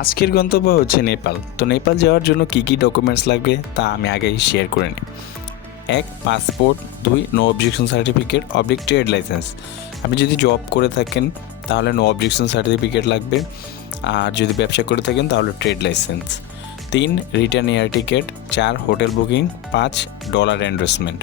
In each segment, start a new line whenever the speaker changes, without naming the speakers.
আজকের গন্তব্য হচ্ছে নেপাল। তো নেপাল যাওয়ার জন্য কী কী ডকুমেন্টস লাগবে তা আমি আগেই শেয়ার করে নিই। এক পাসপোর্ট দুই নো অবজেকশন সার্টিফিকেট অবলিক ট্রেড লাইসেন্স আপনি যদি জব করে থাকেন, তাহলে নো অবজেকশন সার্টিফিকেট লাগবে। আর যদি ব্যবসা করে থাকেন, তাহলে ট্রেড লাইসেন্স তিন রিটার্ন এয়ার টিকিট চার হোটেল বুকিং পাঁচ ডলার এন্ডোসমেন্ট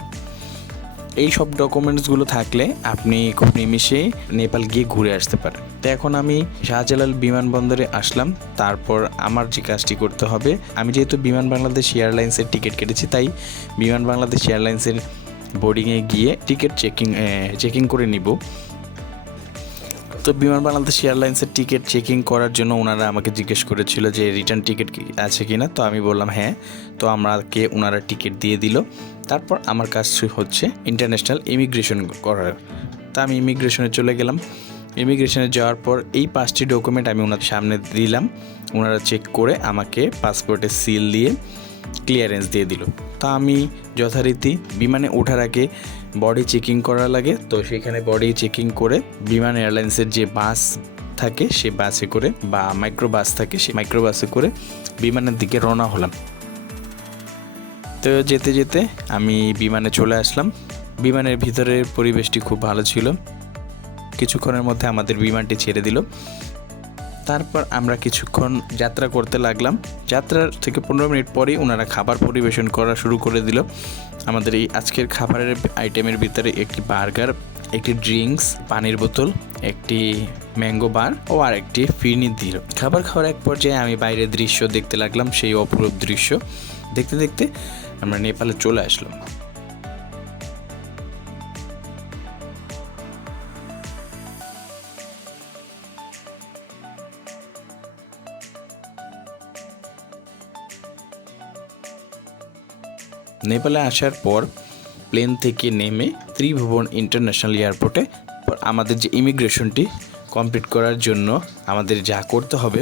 এই সব ডকুমেন্টসগুলো থাকলে আপনি খুব নিমিশে নেপাল গিয়ে ঘুরে আসতে পারেন। তো এখন আমি শাহজালাল বিমানবন্দরে আসলাম। তারপর আমার যে কাজটি করতে হবে, আমি যেহেতু বিমান বাংলাদেশ এয়ারলাইন্সের টিকিট কেটেছি, তাই বিমান বাংলাদেশ এয়ারলাইন্সের বোর্ডিংয়ে গিয়ে টিকিট চেকিং চেকিং করে নিব। তো বিমান বাংলাদেশ এয়ারলাইন্সের টিকিট চেকিং করার জন্য ওনারা আমাকে জিজ্ঞেস করেছিল যে রিটার্ন টিকিট আছে কি না তো আমি বললাম হ্যাঁ। তো আমাকে ওনারা টিকিট দিয়ে দিল। তারপর আমার কাজ হচ্ছে ইন্টারন্যাশনাল ইমিগ্রেশন করার। তা আমি ইমিগ্রেশনে চলে গেলাম। ইমিগ্রেশনে যাওয়ার পর এই পাঁচটি ডকুমেন্ট আমি ওনার সামনে দিলাম। ওনারা চেক করে আমাকে পাসপোর্টে সিল দিয়ে ক্লিয়ারেন্স দিয়ে দিল। তা আমি যথারীতি বিমানে ওঠার আগে বডি চেকিং করা লাগে। তো সেখানে বডি চেকিং করে বিমান এয়ারলাইন্সের যে বাস থাকে, সে বাসে করে বা মাইক্রো বাস থাকে, সে মাইক্রো বাসে করে বিমানের দিকে রওনা হলাম। তো যেতে যেতে আমি বিমানে চলে আসলাম। বিমানের ভিতরের পরিবেশটি খুব ভালো ছিল। কিছুক্ষণের মধ্যে আমাদের বিমানটি ছেড়ে দিল। তারপর আমরা কিছুক্ষণ যাত্রা করতে লাগলাম। যাত্রার থেকে পনেরো মিনিট পরেই ওনারা খাবার পরিবেশন করা শুরু করে দিল। আমাদের এই আজকের খাবারের আইটেমের ভিতরে একটি বার্গার, একটি ড্রিঙ্কস, পানির বোতল, একটি ম্যাঙ্গো বার ও আর একটি ফিরনি দিল। খাবার খাওয়ার এক পর্যায়ে আমি বাইরের দৃশ্য দেখতে লাগলাম, সেই অপরূপ দৃশ্য। দেখতে দেখতে আমরা নেপালে চলে আসলাম। নেপালে আসার পর প্লেন থেকে নেমে ত্রিভুবন ইন্টারন্যাশনাল এয়ারপোর্টে আমাদের যে ইমিগ্রেশনটি কমপ্লিট করার জন্য আমাদের যা করতে হবে,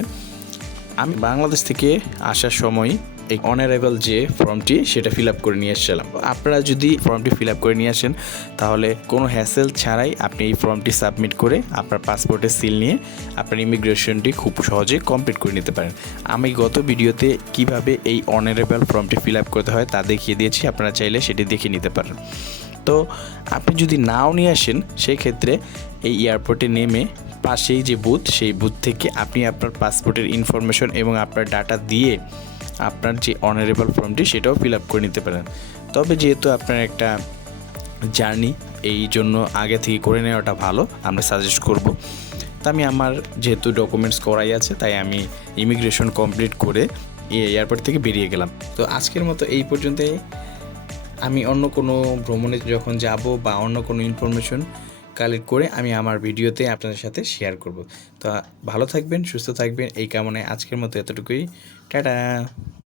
আমি বাংলাদেশ থেকে আসার সময় এই অনারাইভাল যে ফর্মটি সেটা ফিল আপ করে নিয়ে এসেছিলাম। আপনারা যদি ফর্মটি ফিল আপ করে নিয়ে আসেন, তাহলে কোনো হ্যাসেল ছাড়াই আপনি এই ফর্মটি সাবমিট করে আপনার পাসপোর্টের সিল নিয়ে আপনার ইমিগ্রেশনটি খুব সহজে কমপ্লিট করে নিতে পারেন। আমি গত ভিডিওতে কীভাবে এই অনারেবল ফর্মটি ফিল আপ করতে হয় তা দেখিয়ে দিয়েছি, আপনারা চাইলে সেটি দেখে নিতে পারেন। তো আপনি যদি নাও নিয়ে আসেন, সেক্ষেত্রে এই এয়ারপোর্টে নেমে পাশেই যে বুথ সেই বুথ থেকে আপনি আপনার পাসপোর্টের ইনফরমেশন এবং আপনার ডাটা দিয়ে আপনার যে অনারেবল ফর্মটি সেটাও ফিল আপ করে নিতে পারেন। তবে যেহেতু আপনার একটা জার্নি এই জন্য আগে থেকে করে নেওয়াটা ভালো, আমরা সাজেস্ট করব। তা আমি আমার যেহেতু ডকুমেন্টস করাই আছে, তাই আমি ইমিগ্রেশন কমপ্লিট করে এয়ারপোর্ট থেকে বেরিয়ে গেলাম। তো আজকের মতো এই পর্যন্তই। আমি অন্য কোনো ভ্রমণে যখন যাব বা অন্য কোনো ইনফরমেশন কালেক্ট করে আমি আমার ভিডিওতে আপনাদের সাথে শেয়ার করব। তো ভালো থাকবেন, সুস্থ থাকবেন, এই কামনায় আজকের মতো এতটুকুই। টাটা!